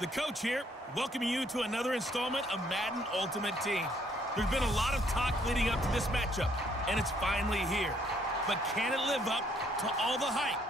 The coach here, welcoming you to another installment of Madden Ultimate Team. There's been a lot of talk leading up to this matchup, and it's finally here. But can it live up to all the hype?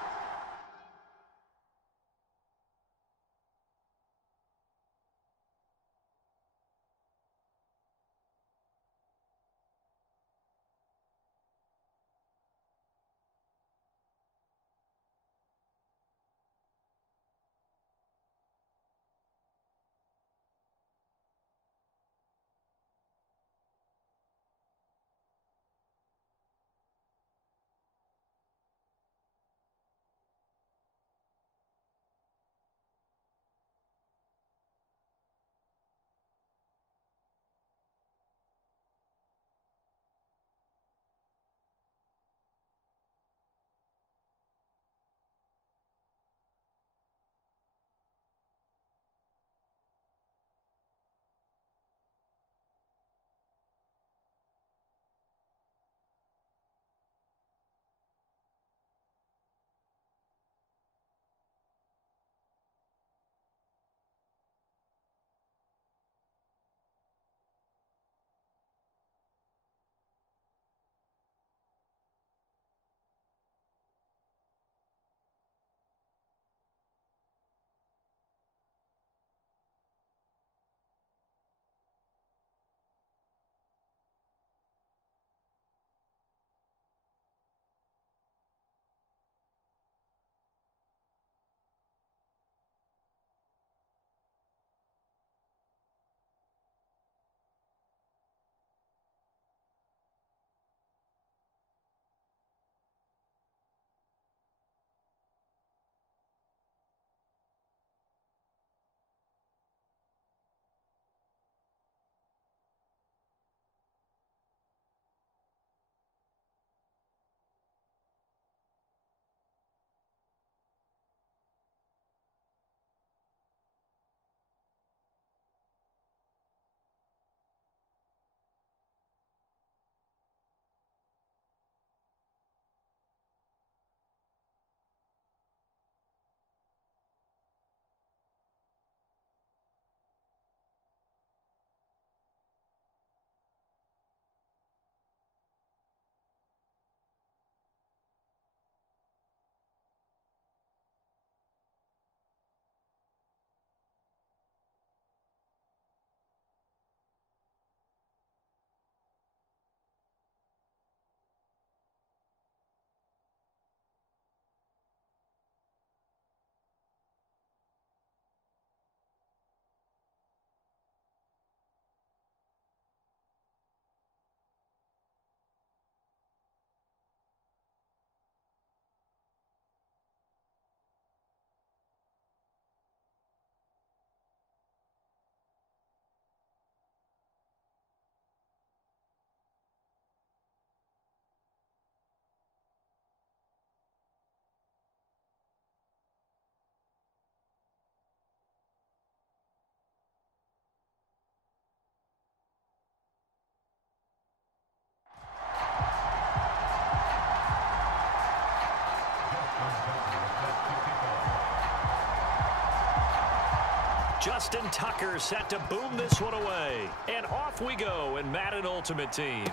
Justin Tucker set to boom this one away. And off we go in Madden Ultimate Team.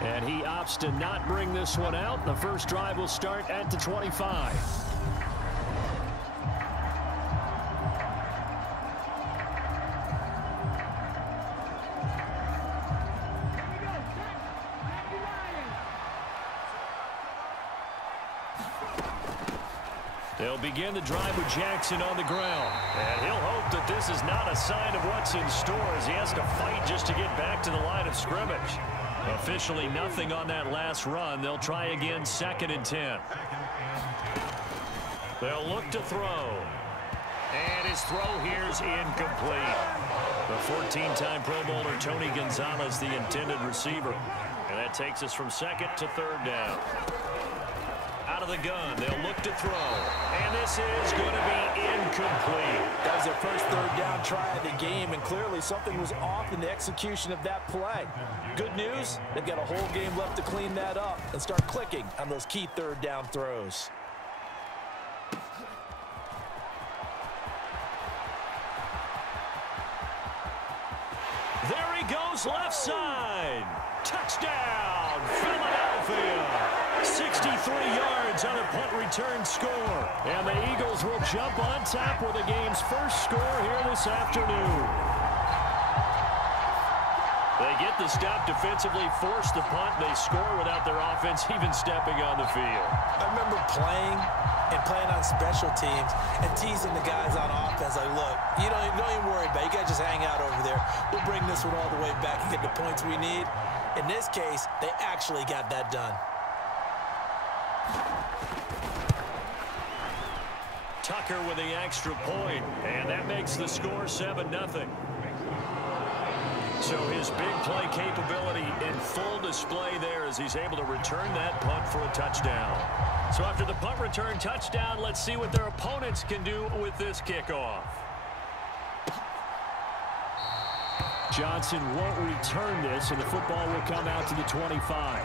And he opts to not bring this one out. The first drive will start at the 25. They'll begin the drive with Jackson on the ground. And he'll hope that this is not a sign of what's in store as he has to fight just to get back to the line of scrimmage. Officially nothing on that last run. They'll try again 2nd and 10. They'll look to throw. And his throw here's incomplete. The 14-time Pro Bowler Tony Gonzalez, the intended receiver. And that takes us from 2nd to 3rd down. Out of the gun, they'll look to throw. And this is going to be incomplete. That was their first 3rd down try of the game, and clearly something was off in the execution of that play. Good news, they've got a whole game left to clean that up and start clicking on those key 3rd down throws. goes left side. Touchdown, Philadelphia. 63 yards on a punt return score. And the Eagles will jump on top with the game's first score here this afternoon. They get the stop defensively, force the punt, and they score without their offense even stepping on the field. I remember playing on special teams and teasing the guys on offense like, look, you don't even worry about it. You guys just hang out over there. We'll bring this one all the way back and get the points we need. In this case, they actually got that done. Tucker with the extra point, and that makes the score 7-0. So his big play capability in full display there as he's able to return that punt for a touchdown. So after the punt return touchdown, let's see what their opponents can do with this kickoff. Johnson won't return this, and the football will come out to the 25.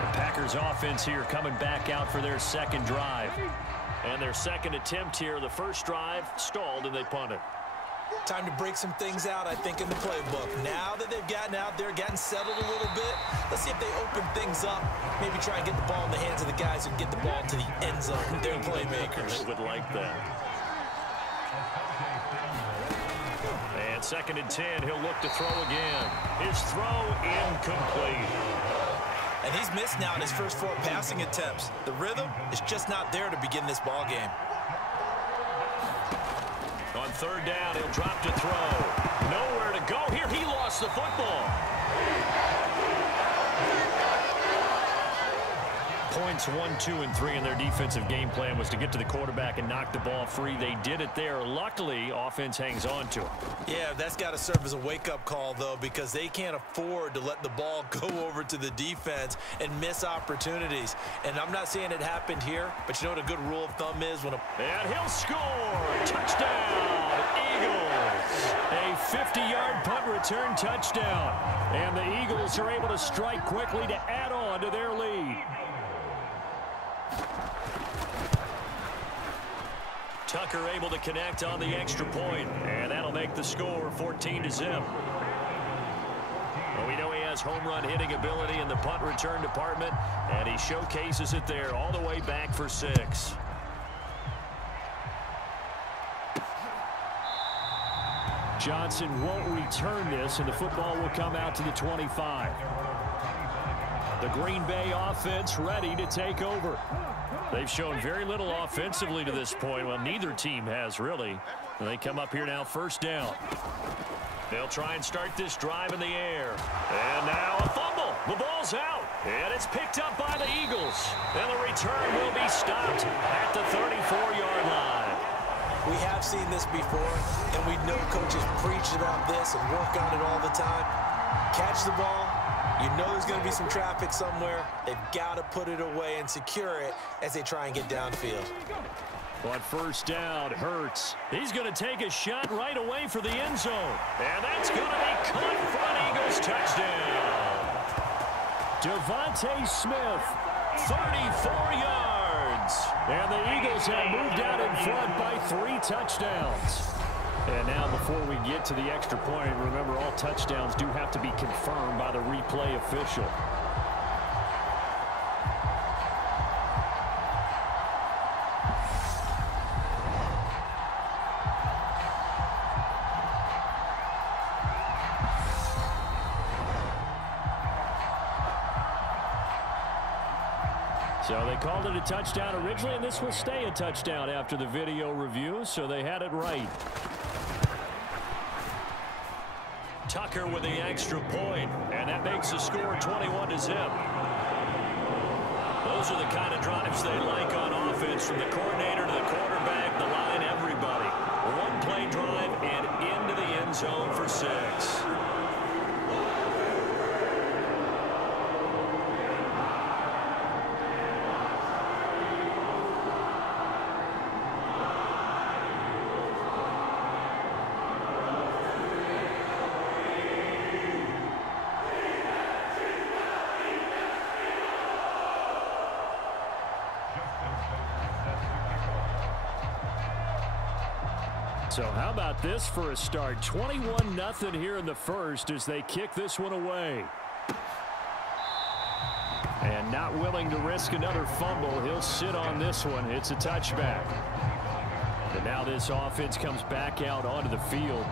The Packers offense here coming back out for their second drive. And their second attempt here, the first drive, stalled and they punted. Time to break some things out, I think, in the playbook. Now that they've gotten out there, gotten settled a little bit, let's see if they open things up. Maybe try and get the ball in the hands of the guys who get the ball to the end zone. They're playmakers. Would like that. And 2nd and 10, he'll look to throw again. His throw incomplete. And he's missed now in his first 4 passing attempts. The rhythm is just not there to begin this ball game. On 3rd down, he'll drop to throw. Nowhere to go here. He lost the football. Points 1, 2, and 3 in their defensive game plan was to get to the quarterback and knock the ball free. They did it there. Luckily, offense hangs on to it. Yeah, that's got to serve as a wake-up call, though, because they can't afford to let the ball go over to the defense and miss opportunities. And I'm not saying it happened here, but you know what a good rule of thumb is? And he'll score! Touchdown, Eagles! A 50-yard punt return touchdown. And the Eagles are able to strike quickly to add on to their lead. Tucker able to connect on the extra point, and that'll make the score 14-0. Well, we know he has home run hitting ability in the punt return department, and he showcases it there all the way back for 6. Johnson won't return this, and the football will come out to the 25. The Green Bay offense ready to take over. They've shown very little offensively to this point. Well, neither team has, really. They come up here now 1st down. They'll try and start this drive in the air. And now a fumble. The ball's out. And it's picked up by the Eagles. And the return will be stopped at the 34-yard line. We have seen this before, and we know coaches preach about this and work on it all the time. Catch the ball. You know there's going to be some traffic somewhere. They've got to put it away and secure it as they try and get downfield. On 1st down, Hurts. He's going to take a shot right away for the end zone. And that's going to be caught for an Eagles touchdown. Devontae Smith, 34 yards. And the Eagles have moved out in front by 3 touchdowns. And now before we get to the extra point, remember all touchdowns do have to be confirmed by the replay official. So they called it a touchdown originally, and this will stay a touchdown after the video review, so they had it right. Tucker with the extra point, and that makes the score 21-0. Those are the kind of drives they like on offense, from the coordinator to the quarterback, the line, everybody. One play drive and into the end zone for 6. So how about this for a start? 21-0 here in the first as they kick this one away. And not willing to risk another fumble. He'll sit on this one. It's a touchback. And now this offense comes back out onto the field.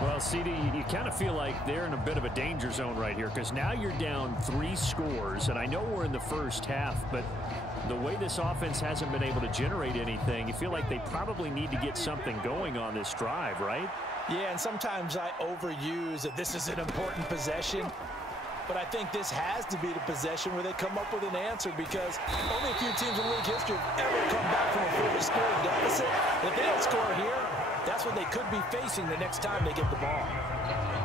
Well, CD, you kind of feel like they're in a bit of a danger zone right here because now you're down 3 scores. And I know we're in the first half, but the way this offense hasn't been able to generate anything, you feel like they probably need to get something going on this drive, right? Yeah, and sometimes I overuse that this is an important possession. But I think this has to be the possession where they come up with an answer because only a few teams in league history have ever come back from a 40-score deficit. If they don't score here, that's what they could be facing the next time they get the ball.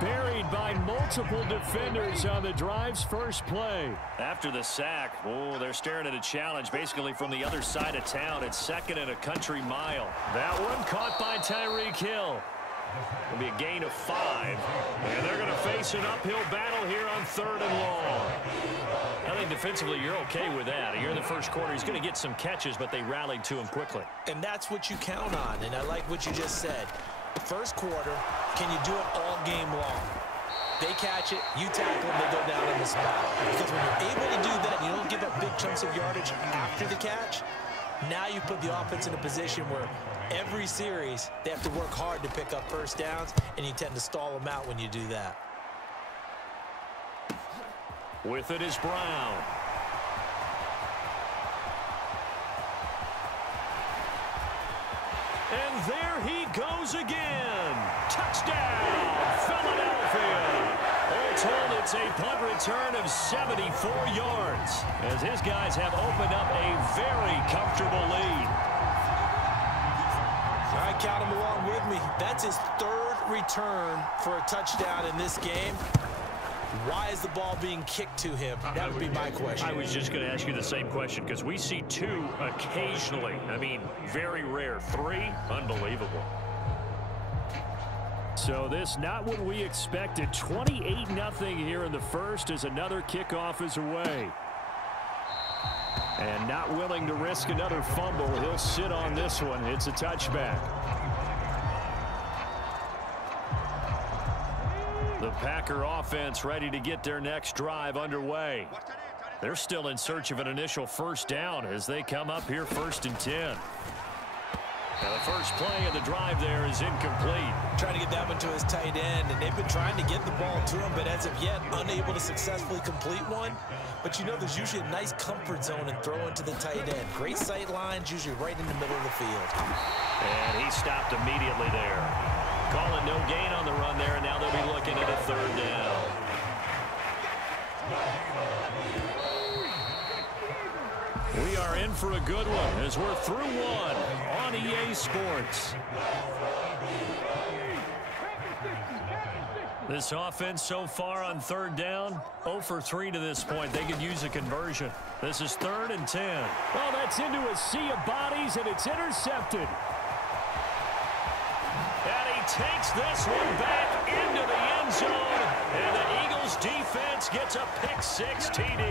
Buried by multiple defenders on the drive's first play. After the sack, oh, they're staring at a challenge basically from the other side of town. It's 2nd and a country mile. That one caught by Tyreek Hill. It'll be a gain of 5. And they're going to face an uphill battle here on 3rd and long. I think defensively you're okay with that. Here in the first quarter, he's going to get some catches, but they rallied to him quickly. And that's what you count on, and I like what you just said. First quarter, can you do it all game long? They catch it, you tackle them, they go down on the spot. Because when you're able to do that, you don't give up big chunks of yardage after the catch, now you put the offense in a position where every series, they have to work hard to pick up first downs, and you tend to stall them out when you do that. With it is Brown. And there he goes again. Touchdown, Philadelphia. All told, it's a punt return of 74 yards as his guys have opened up a very comfortable lead. All right, count him along with me. That's his 3rd return for a touchdown in this game. Why is the ball being kicked to him? That would be my question. I was just going to ask you the same question because we see 2 occasionally. I mean, very rare. 3, unbelievable. So this not what we expected. 28-0 here in the first as another kickoff is away. And not willing to risk another fumble. He'll sit on this one. It's a touchback. The Packer offense ready to get their next drive underway. They're still in search of an initial first down as they come up here 1st and 10. Now the first play of the drive there is incomplete. Trying to get that one to his tight end, and they've been trying to get the ball to him, but as of yet, unable to successfully complete one. But you know there's usually a nice comfort zone in throwing to the tight end. Great sight lines, usually right in the middle of the field. And he stopped immediately there. Calling no gain on the run there, and now they'll be looking at a 3rd down. We are in for a good one as we're through one on EA Sports. This offense so far on 3rd down, 0 for 3 to this point. They could use a conversion. This is 3rd and 10. Well, that's into a sea of bodies, and it's intercepted. And he takes this one back into the end zone, and the Eagles defense gets a pick-6 TD.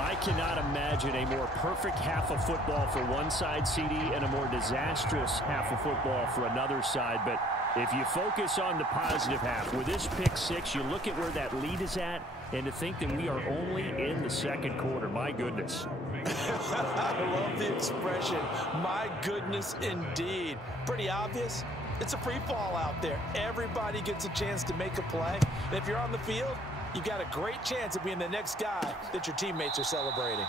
I cannot imagine a more perfect half of football for one side, CD, and a more disastrous half of football for another side. But if you focus on the positive half, with this pick-6, you look at where that lead is at, and to think that we are only in the 2nd quarter. My goodness. I love the expression, my goodness indeed. Pretty obvious. It's a free fall out there. Everybody gets a chance to make a play. And if you're on the field, you've got a great chance of being the next guy that your teammates are celebrating.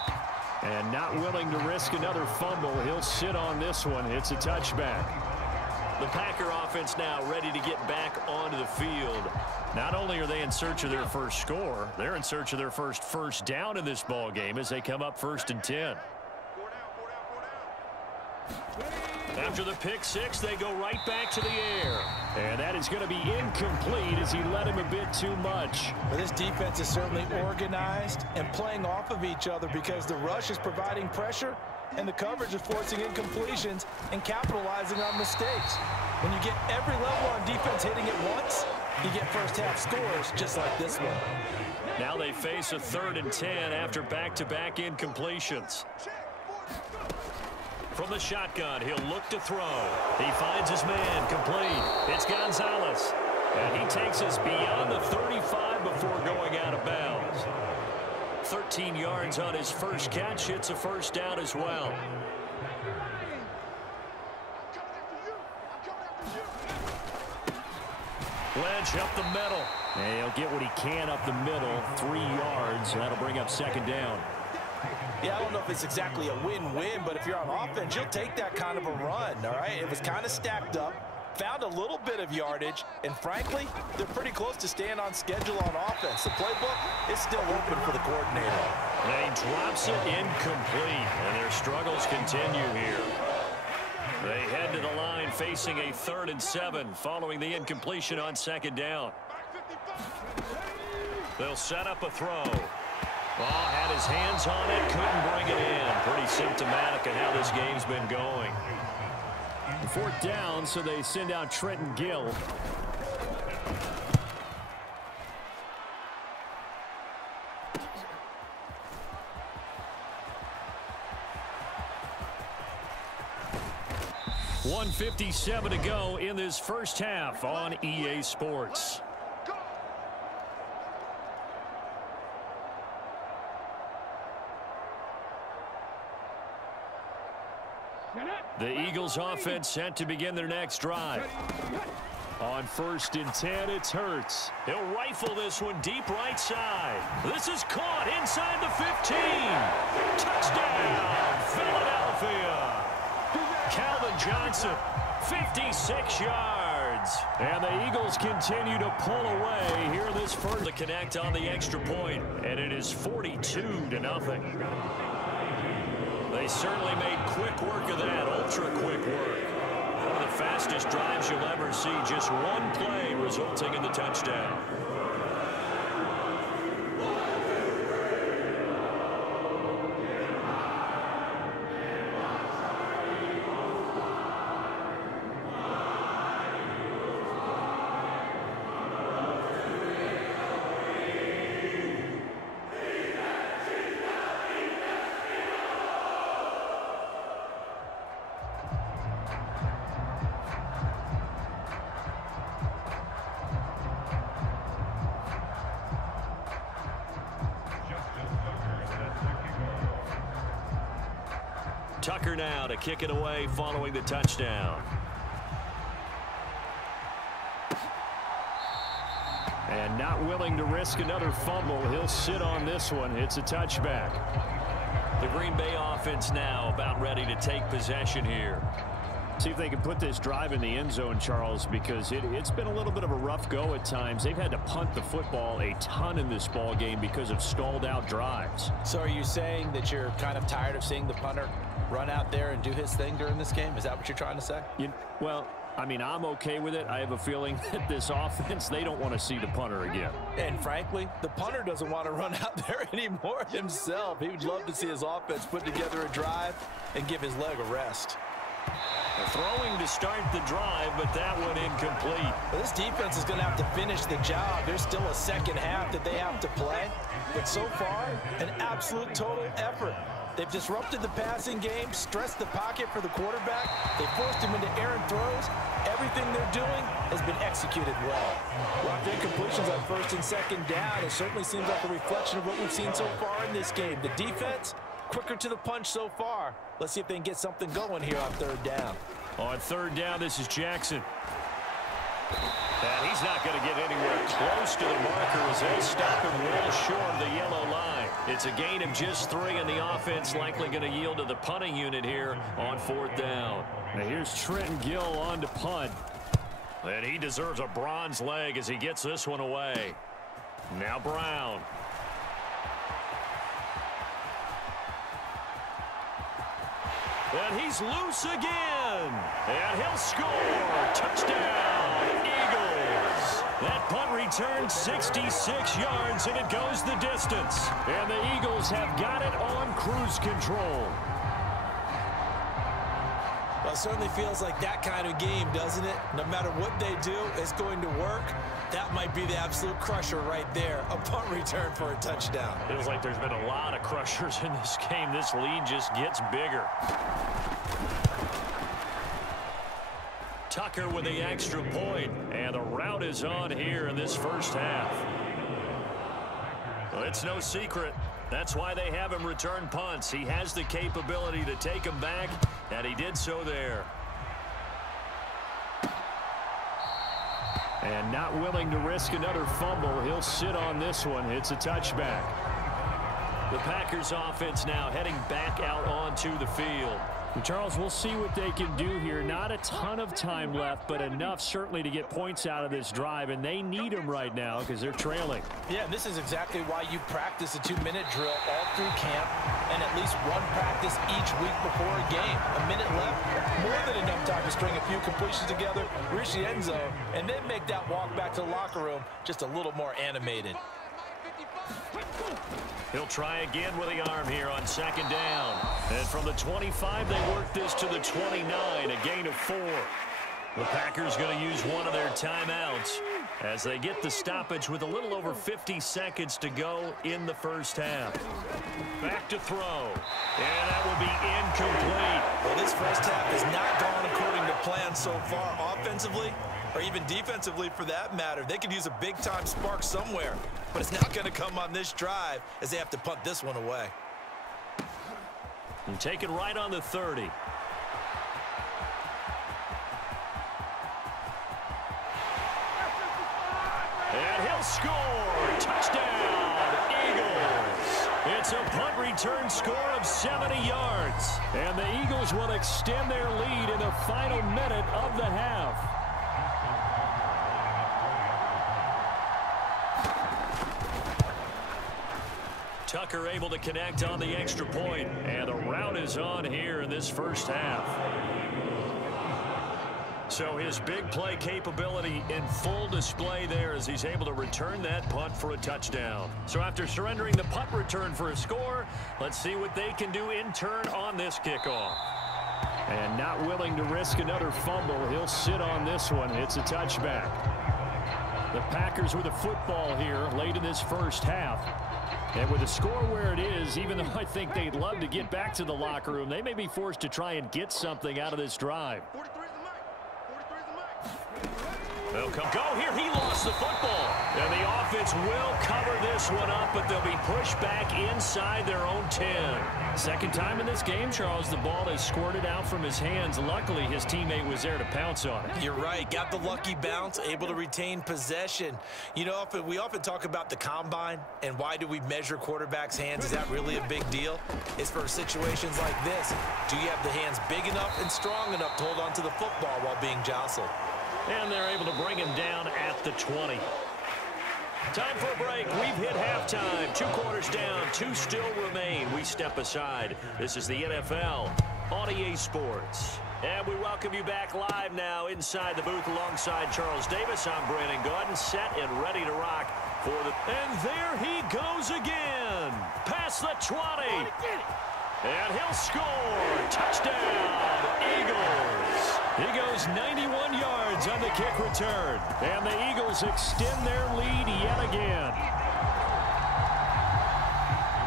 And not willing to risk another fumble. He'll sit on this one. It's a touchback. The Packer offense now ready to get back onto the field. Not only are they in search of their first score, they're in search of their first down in this ball game as they come up 1st and 10. After the pick-6, they go right back to the air. And that is going to be incomplete as he led him a bit too much. Well, this defense is certainly organized and playing off of each other because the rush is providing pressure and the coverage is forcing incompletions and capitalizing on mistakes. When you get every level on defense hitting it once, you get first-half scores just like this one. Now they face a 3rd and 10 after back-to-back incompletions. From the shotgun, he'll look to throw. He finds his man, complete. It's Gonzalez. And he takes us beyond the 35 before going out of bounds. 13 yards on his first catch. It's a first down as well. Linc up the middle. And he'll get what he can up the middle. 3 yards. That'll bring up second down. Yeah, I don't know if it's exactly a win-win, but if you're on offense, you'll take that kind of a run, all right? It was kind of stacked up, found a little bit of yardage, and frankly, they're pretty close to staying on schedule on offense. The playbook is still open for the coordinator. And he drops it incomplete, and their struggles continue here. They head to the line facing a 3rd and 7 following the incompletion on second down. They'll set up a throw. Well, had his hands on it, couldn't bring it in. Pretty symptomatic of how this game's been going. 4th down, so they send out Trenton Gill. .157 to go in this first half on EA Sports. The Eagles offense set to begin their next drive. On 1st and 10, it's Hurts. He'll rifle this one deep right side. This is caught inside the 15. Touchdown, Philadelphia. Calvin Johnson, 56 yards. And the Eagles continue to pull away here this first. To connect on the extra point, and it is 42-0. They certainly made quick work of that, ultra-quick work. One of the fastest drives you'll ever see, just one play resulting in the touchdown. Tucker now to kick it away following the touchdown. And not willing to risk another fumble. He'll sit on this one. It's a touchback. The Green Bay offense now about ready to take possession here. See if they can put this drive in the end zone, Charles, because it's been a little bit of a rough go at times. They've had to punt the football a ton in this ball game because of stalled out drives. So are you saying that you're kind of tired of seeing the punter run out there and do his thing during this game? Is that what you're trying to say? Well, I mean, I'm okay with it. I have a feeling that this offense, they don't want to see the punter again. And frankly, the punter doesn't want to run out there anymore himself. He would love to see his offense put together a drive and give his leg a rest. Throwing to start the drive, but that one incomplete. Well, this defense is going to have to finish the job. There's still a second half that they have to play. But so far, an absolute total effort. They've disrupted the passing game, stressed the pocket for the quarterback. They forced him into errant throws. Everything they're doing has been executed well. Locked incompletions on 1st and 2nd down. It certainly seems like a reflection of what we've seen so far in this game. The defense, quicker to the punch so far. Let's see if they can get something going here on 3rd down. On 3rd down, this is Jackson. And he's not going to get anywhere close to the marker as they stop him well short of the yellow line. It's a gain of just 3, and the offense likely going to yield to the punting unit here on 4th down. Now here's Trenton Gill on to punt. And he deserves a bronze leg as he gets this one away. Now Brown. And he's loose again. And he'll score. Touchdown, Eagles. That punt returns 66 yards, and it goes the distance. And the Eagles have got it on cruise control. Well, it certainly feels like that kind of game, doesn't it? No matter what they do, it's going to work. That might be the absolute crusher right there. A punt return for a touchdown. Feels like there's been a lot of crushers in this game. This lead just gets bigger. Tucker with the extra point, and the route is on here in this first half. Well, it's no secret. That's why they have him return punts. He has the capability to take them back, and he did so there. And not willing to risk another fumble. He'll sit on this one. It's a touchback. The Packers offense now heading back out onto the field. And Charles, we'll see what they can do here. Not a ton of time left, but enough certainly to get points out of this drive, and they need them right now because they're trailing. Yeah, this is exactly why you practice a 2-minute drill all through camp and at least one practice each week before a game. A minute left, more than enough time to string a few completions together, reach the end zone, and then make that walk back to the locker room just a little more animated. He'll try again with the arm here on second down. And from the 25, they work this to the 29, a gain of 4. The Packers going to use one of their timeouts as they get the stoppage with a little over 50 seconds to go in the first half. Back to throw. And that will be incomplete. Well, this first half has not gone according to plan so far offensively, or even defensively for that matter. They could use a big-time spark somewhere, but it's not going to come on this drive as they have to punt this one away. And take it right on the 30. And he'll score. Touchdown, Eagles. It's a punt return score of 70 yards. And the Eagles will extend their lead in the final minute of the half. Tucker able to connect on the extra point, and the route is on here in this first half. So his big play capability in full display there as he's able to return that punt for a touchdown. So after surrendering the punt return for a score, let's see what they can do in turn on this kickoff. And not willing to risk another fumble, he'll sit on this one. It's a touchback. The Packers with a football here late in this first half. And with the score where it is, even though I think they'd love to get back to the locker room, they may be forced to try and get something out of this drive. They'll come. Go here. He lost the football. And the offense will cover this one up, but they'll be pushed back inside their own 10. Second time in this game, Charles, the ball has squirted out from his hands. Luckily, his teammate was there to pounce on it. You're right. Got the lucky bounce, able to retain possession. You know, we often talk about the combine and why do we measure quarterbacks' hands. Is that really a big deal? It's for situations like this. Do you have the hands big enough and strong enough to hold on to the football while being jostled? And they're able to bring him down at the 20. Time for a break. We've hit halftime. 2 quarters down. 2 still remain. We step aside. This is the NFL on EA Sports. And we welcome you back live now inside the booth alongside Charles Davis. I'm Brandon Gaudin, set and ready to rock for the... And there he goes again. Past the 20. And he'll score. Touchdown, Eagles. He goes 91 yards on the kick return. And the Eagles extend their lead yet again.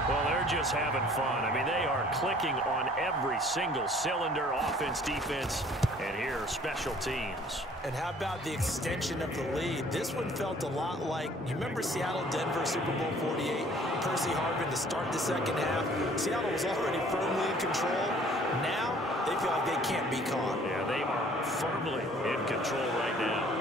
Well, they're just having fun. I mean, they are clicking on every single cylinder, offense, defense, and here are special teams. And how about the extension of the lead? This one felt a lot like, you remember Seattle-Denver Super Bowl 48? Percy Harvin to start the second half. Seattle was already firmly in control. Now, they feel like they can't be caught. Yeah, they are firmly in control right now.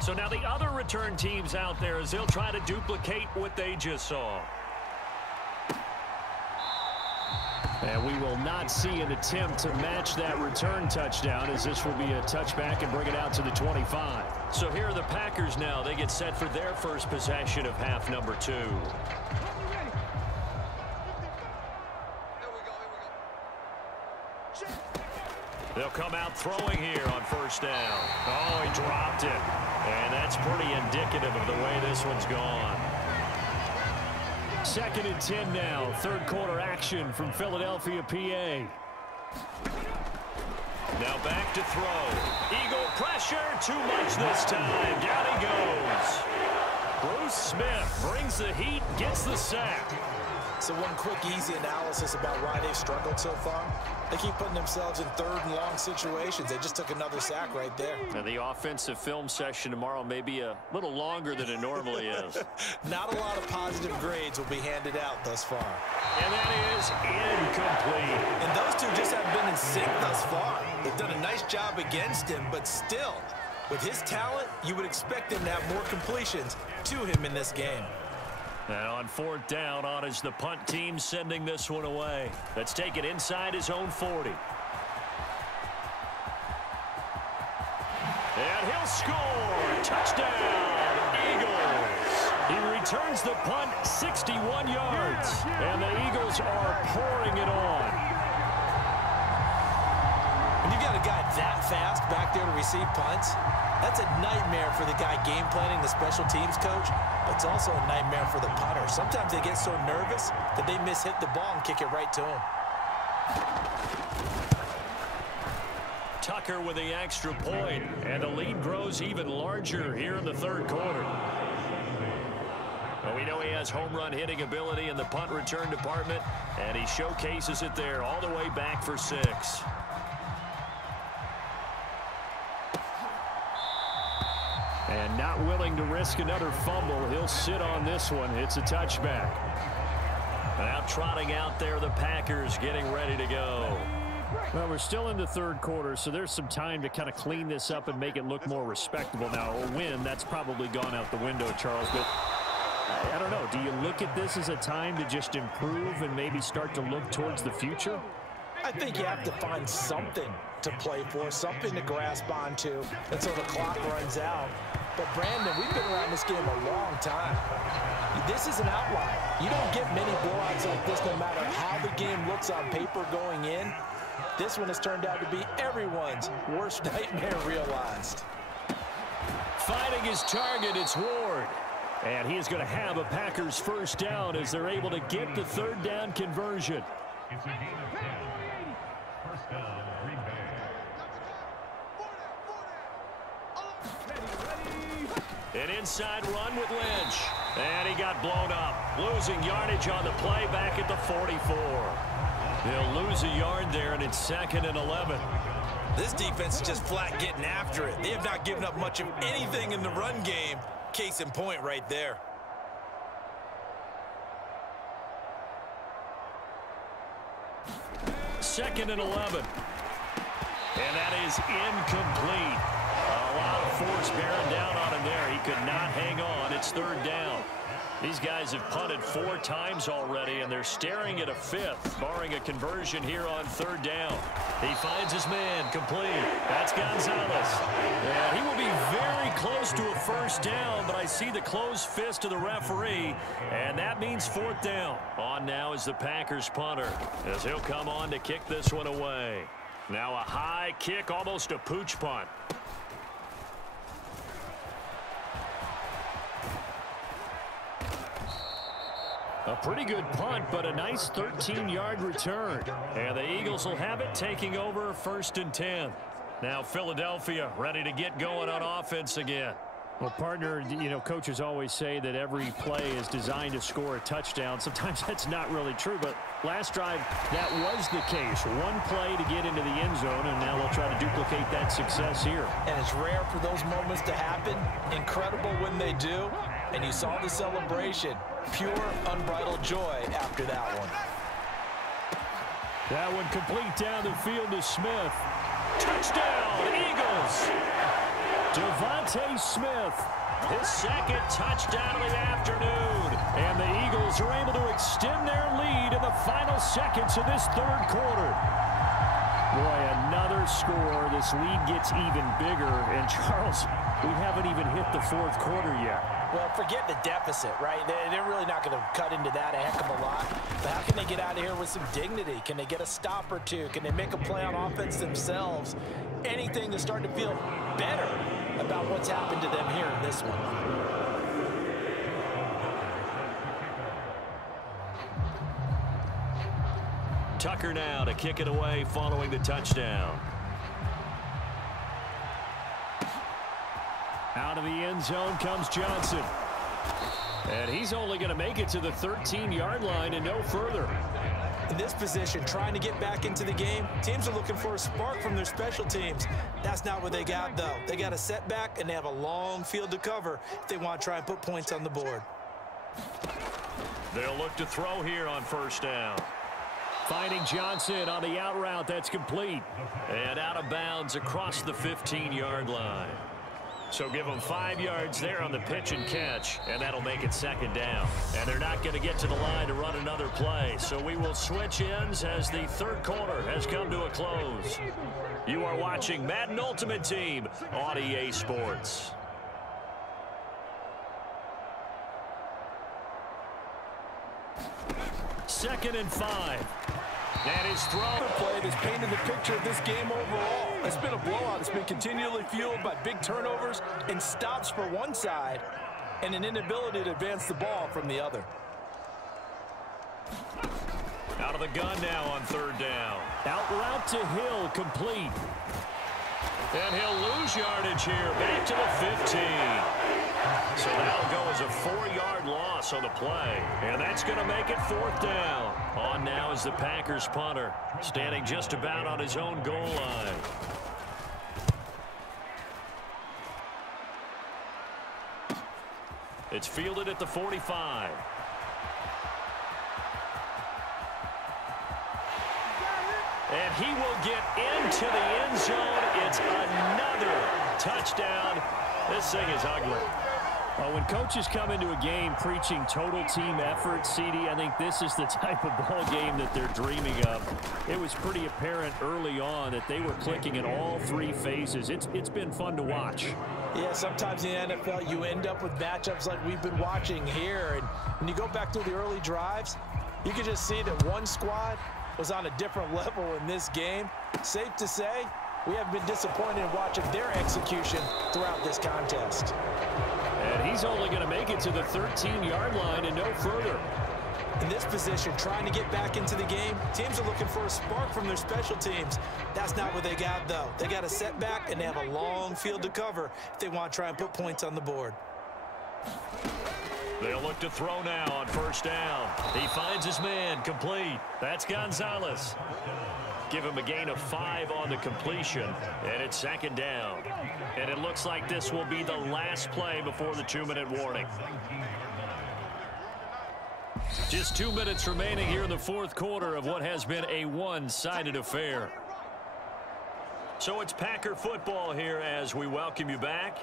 So now the other return teams out there as they'll try to duplicate what they just saw. And we will not see an attempt to match that return touchdown, as this will be a touchback and bring it out to the 25. So here are the Packers now. They get set for their first possession of half number 2. They'll come out throwing here on first down. Oh, he dropped it. And that's pretty indicative of the way this one's gone. 2nd and 10 now. Third quarter action from Philadelphia, PA. Now back to throw. Eagle pressure. Too much this time. Down he goes. Bruce Smith brings the heat, gets the sack. So one quick, easy analysis about why they've struggled so far. They keep putting themselves in 3rd and long situations. They just took another sack right there. Now the offensive film session tomorrow may be a little longer than it normally is. Not a lot of positive grades will be handed out thus far. And that is incomplete. And those two just haven't been in sync thus far. They've done a nice job against him, but still, with his talent, you would expect him to have more completions to him in this game. And on 4th down, on is the punt team sending this one away. Let's take it inside his own 40. And he'll score. Touchdown, Eagles. He returns the punt 61 yards. And the Eagles are pouring it on. When you got a guy that fast back there to receive punts, that's a nightmare for the guy game planning, the special teams coach. But it's also a nightmare for the punter. Sometimes they get so nervous that they hit the ball and kick it right to him. Tucker with the extra point, and the lead grows even larger here in the 3rd quarter. Well, we know he has home run hitting ability in the punt return department, and he showcases it there all the way back for 6. And not willing to risk another fumble. He'll sit on this one. It's a touchback. Now trotting out there, the Packers getting ready to go. Well, we're still in the 3rd quarter, so there's some time to kind of clean this up and make it look more respectable. Now, a win, that's probably gone out the window, Charles. But I don't know. Do you look at this as a time to just improve and maybe start to look towards the future? I think you have to find something to play for, something to grasp onto until the clock runs out. But, Brandon, we've been around this game a long time. This is an outlier. You don't get many blowouts like this no matter how the game looks on paper going in. This one has turned out to be everyone's worst nightmare realized. Finding his target, it's Ward. And he is going to have a Packers first down as they're able to get the 3rd down conversion. It's a gain of 10. First down, Green Bay. An inside run with Lynch. And he got blown up. Losing yardage on the play back at the 44. They'll lose a yard there, and it's 2nd and 11. This defense is just flat getting after it. They have not given up much of anything in the run game. Case in point right there. Second and 11. And that is incomplete. A lot of force bearing down on him there. He could not hang on. It's 3rd down. These guys have punted 4 times already, and they're staring at a 5th, barring a conversion here on 3rd down. He finds his man, complete. That's Gonzalez. Yeah, he will be very close to a first down, but I see the closed fist of the referee, and that means 4th down. On now is the Packers punter, as he'll come on to kick this one away. Now a high kick, almost a pooch punt. A pretty good punt, but a nice 13-yard return. And the Eagles will have it, taking over 1st and 10. Now Philadelphia ready to get going on offense again. Well, partner, you know, coaches always say that every play is designed to score a touchdown. Sometimes that's not really true, but last drive, that was the case. One play to get into the end zone, and now they'll try to duplicate that success here. And it's rare for those moments to happen. Incredible when they do. And you saw the celebration. Pure, unbridled joy after that one. That one complete down the field to Smith. Touchdown, Eagles! Devontae Smith. His second touchdown of the afternoon. And the Eagles are able to extend their lead in the final seconds of this third quarter. Boy, another score. This lead gets even bigger. And, Charles, we haven't even hit the fourth quarter yet. Well, forget the deficit, right? They're really not going to cut into that a heck of a lot. But how can they get out of here with some dignity? Can they get a stop or two? Can they make a play on offense themselves? Anything to start to feel better about what's happened to them here in this one. Tucker now to kick it away following the touchdown. Out of the end zone comes Johnson. And he's only going to make it to the 13-yard line and no further. In this position, trying to get back into the game, teams are looking for a spark from their special teams. That's not what they got, though. They got a setback, and they have a long field to cover if they want to try and put points on the board. They'll look to throw here on first down. Finding Johnson on the out route. That's complete. And out of bounds across the 15-yard line. So give them 5 yards there on the pitch and catch, and that'll make it second down. And they're not going to get to the line to run another play. So we will switch ends as the third quarter has come to a close. You are watching Madden Ultimate Team on EA Sports. Second and 5. And his throw. Play that's painted the picture of this game overall. It's been a blowout. It's been continually fueled by big turnovers and stops for one side and an inability to advance the ball from the other. Out of the gun now on third down. Out route to Hill, complete. And he'll lose yardage here, back to the 15. So that'll go as a 4-yard loss on the play. And that's going to make it fourth down. On now is the Packers punter, standing just about on his own goal line. It's fielded at the 45. And he will get into the end zone. It's another touchdown. This thing is ugly. Well, when coaches come into a game preaching total team effort, CD, I think this is the type of ball game that they're dreaming of. It was pretty apparent early on that they were clicking in all three phases. It's been fun to watch. Yeah, sometimes in the NFL you end up with matchups like we've been watching here. And when you go back through the early drives, you can just see that one squad was on a different level in this game. Safe to say, we have been disappointed in watching their execution throughout this contest. And he's only going to make it to the 13-yard line and no further. In this position, trying to get back into the game, teams are looking for a spark from their special teams. That's not what they got, though. They got a setback, and they have a long field to cover if they want to try and put points on the board. They'll look to throw now on first down. He finds his man, complete. That's Gonzalez. Give him a gain of 5 on the completion, and it's second down. And it looks like this will be the last play before the 2-minute warning. Just 2 minutes remaining here in the fourth quarter of what has been a one-sided affair. So it's Packer football here as we welcome you back.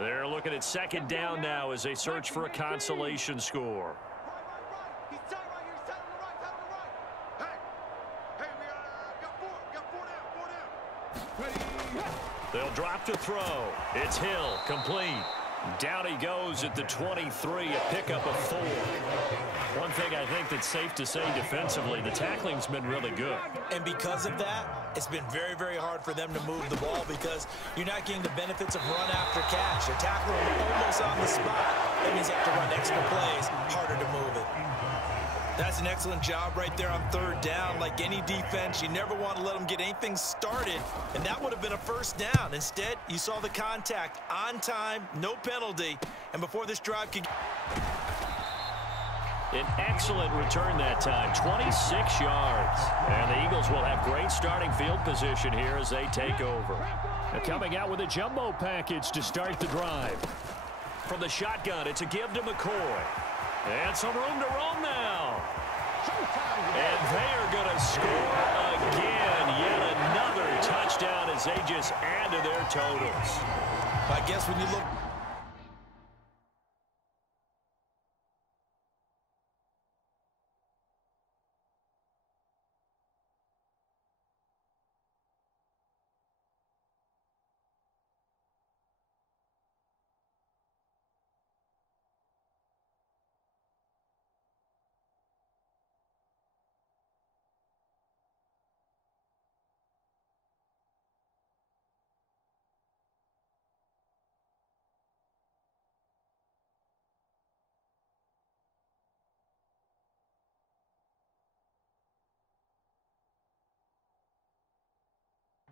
They're looking at second down now as they search for a consolation score. They'll drop to throw. It's Hill, complete. Down he goes at the 23, a pickup of 4. One thing I think that's safe to say defensively, the tackling's been really good. And because of that, it's been very, very hard for them to move the ball because you're not getting the benefits of run after catch. They're tackling almost on the spot. That means you have to run extra plays, harder to move it. That's an excellent job right there on third down. Like any defense, you never want to let them get anything started, and that would have been a first down. Instead, you saw the contact on time, no penalty, and before this drive could... An excellent return that time, 26 yards. And the Eagles will have great starting field position here as they take over. They're coming out with a jumbo package to start the drive. From the shotgun, it's a give to McCoy. And some room to roam now. And they are going to score again. Yet another touchdown as they just add to their totals. I guess when you look...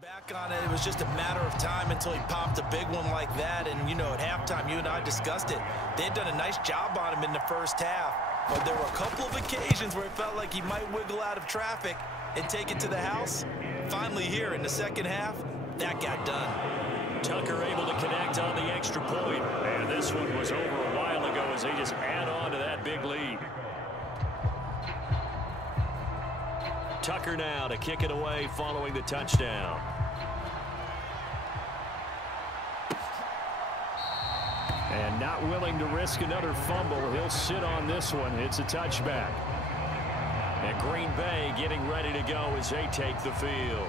Back on it, it was just a matter of time until he popped a big one like that. And, you know, at halftime, you and I discussed it. They had done a nice job on him in the first half. But there were a couple of occasions where it felt like he might wiggle out of traffic and take it to the house. Finally here in the second half, that got done. Tucker able to connect on the extra point. And this one was over a while ago as they just add on to that big lead. Tucker now to kick it away following the touchdown. And not willing to risk another fumble. He'll sit on this one. It's a touchback. And Green Bay getting ready to go as they take the field.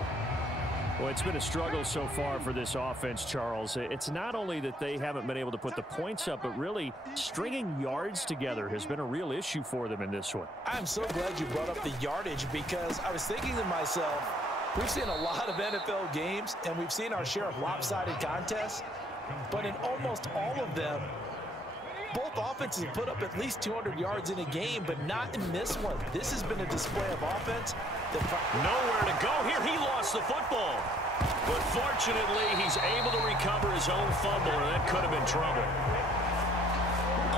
Well, it's been a struggle so far for this offense, Charles. It's not only that they haven't been able to put the points up, but really stringing yards together has been a real issue for them in this one. I'm so glad you brought up the yardage, because I was thinking to myself, we've seen a lot of NFL games, and we've seen our share of lopsided contests, but in almost all of them, both offenses have put up at least 200 yards in a game, but not in this one. This has been a display of offense. Nowhere to go here. He lost the football. But fortunately, he's able to recover his own fumble, and that could have been trouble.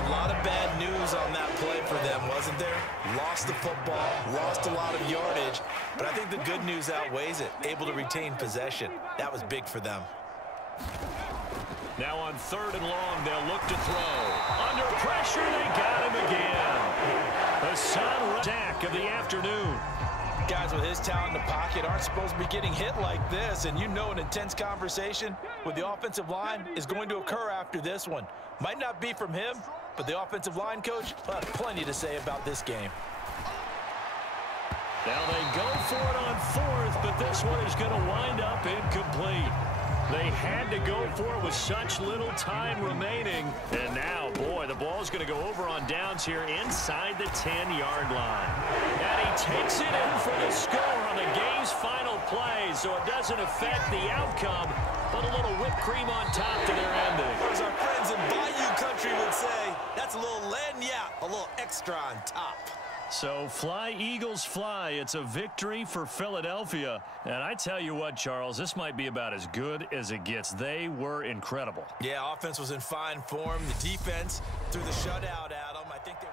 A lot of bad news on that play for them, wasn't there? Lost the football, lost a lot of yardage, but I think the good news outweighs it. Able to retain possession. That was big for them. Now on 3rd and long, they'll look to throw. Under pressure, they got him again. The sun sack of the afternoon. Guys with his talent in the pocket aren't supposed to be getting hit like this, and you know an intense conversation with the offensive line is going to occur after this one. Might not be from him, but the offensive line coach will have plenty to say about this game. Now they go for it on 4th, but this one is going to wind up incomplete. They had to go for it with such little time remaining. And now, boy, the ball's going to go over on downs here inside the 10-yard line. And he takes it in for the score on the game's final play, so it doesn't affect the outcome, but a little whipped cream on top to their ending. As our friends in Bayou Country would say, that's a little lagniappe, a little extra on top. So fly, Eagles, fly. It's a victory for Philadelphia. And I tell you what, Charles, this might be about as good as it gets. They were incredible. Yeah, offense was in fine form. The defense threw the shutout at them. I think they